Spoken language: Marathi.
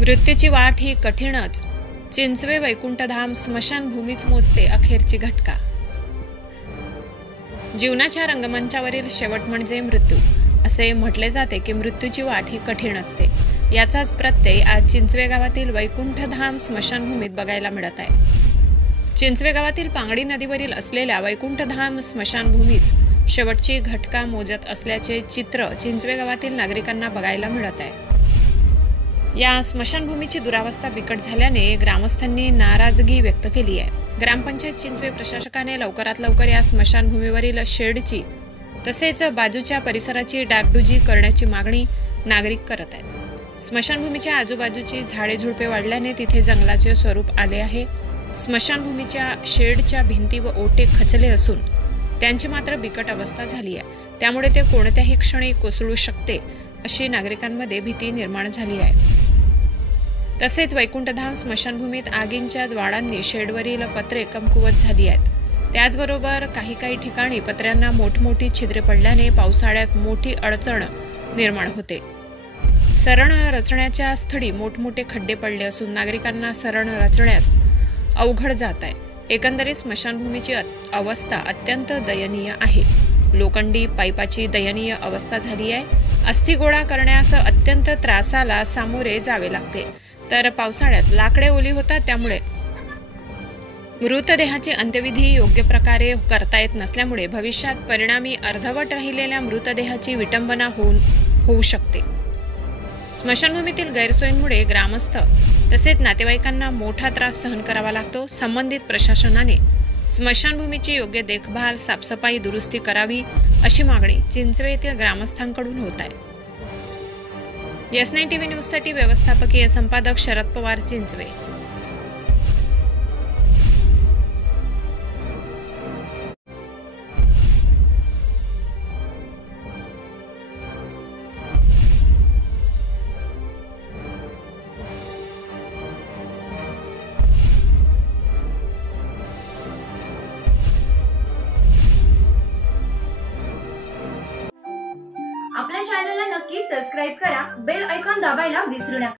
मृत्यूची वाट ही कठीणच, चिंचवे वैकुंठधाम स्मशानभूमीच मोजते अखेरची घटका। जीवनाच्या रंगमंचावरील शेवट म्हणजे मृत्यू। असे म्हटले जाते की मृत्यूची वाट ही कठीण असते। याचाच प्रत्यय आज चिंचवे गावातील वैकुंठधाम स्मशानभूमीत बघायला मिळत आहे। चिंचवे गावातील पांगडी नदीवरील असलेल्या वैकुंठधाम स्मशानभूमीच शेवटची घटका मोजत असल्याचे चित्र चिंचवे गावातील नागरिकांना बघायला मिळत आहे। या स्मशानभूमीची दुरावस्था बिकट झाल्याने ग्रामस्थांनी नाराजगी व्यक्त केली आहे। ग्रामपंचायत चिंचवे प्रशासकाने लवकरात लवकर या स्मशानभूमीवरील शेडची तसेच बाजूच्या परिसराची डागडुजी करण्याची मागणी नागरिक करत आहेत। स्मशानभूमीच्या आजूबाजूची झाडे झुडपे वाढल्याने तिथे जंगलाचे स्वरूप आले आहे। स्मशानभूमीच्या शेडच्या भिंती व ओटे खचले असून त्यांची मात्र बिकट अवस्था झाली आहे। त्यामुळे ते कोणत्याही क्षणी कोसळू शकते अशी नागरिकांमध्ये भीती निर्माण झाली आहे। तसेच वैकुंठधाम स्मशानभूमीत आगींच्या ज्वाळांनी शेडवरील पत्रे कमकुवत झाली आहेत। त्याचबरोबर काही ठिकाणी पत्र्यांना मोठमोठी छिद्रे पडल्याने पावसाळ्यात मोठी अडचण निर्माण होते। सरण रचण्याच्या स्थळी मोठमोठे खड्डे पडले असून नागरिकांना सरण रचण्यास अवघड जात आहे। एकंदरीत स्मशानभूमीची अवस्था अत्यंत दयनीय आहे। लोखंडी पाईपाची दयनीय अवस्था झाली आहे। अस्थि गोळा करण्यास अत्यंत त्रासाला सामोरे जावे लागते, तर पावसाळ्यात लाकडे ओली होतात। त्यामुळे मृतदेहाची अंत्यविधी योग्य प्रकारे करता येत नसल्यामुळे भविष्यात परिणामी अर्धवट राहिलेल्या मृतदेहाची विटंबना होऊ शकते। स्मशानभूमीतील गैरसोयींमुळे ग्रामस्थ तसेच नातेवाईकांना मोठा त्रास सहन करावा लागतो। संबंधित प्रशासनाने स्मशानभूमीची योग्य देखभाल, साफसफाई, दुरुस्ती करावी अशी मागणी चिंचवे येथील ग्रामस्थांकडून होत आहे। S9 TV न्यूजसाठी व्यवस्थापकीय संपादक शरद पवार, चिंचवे। आपल्या चॅनलला नक्की सबस्क्राइब करा, बेल आयकॉन दाबायला विसरू नका।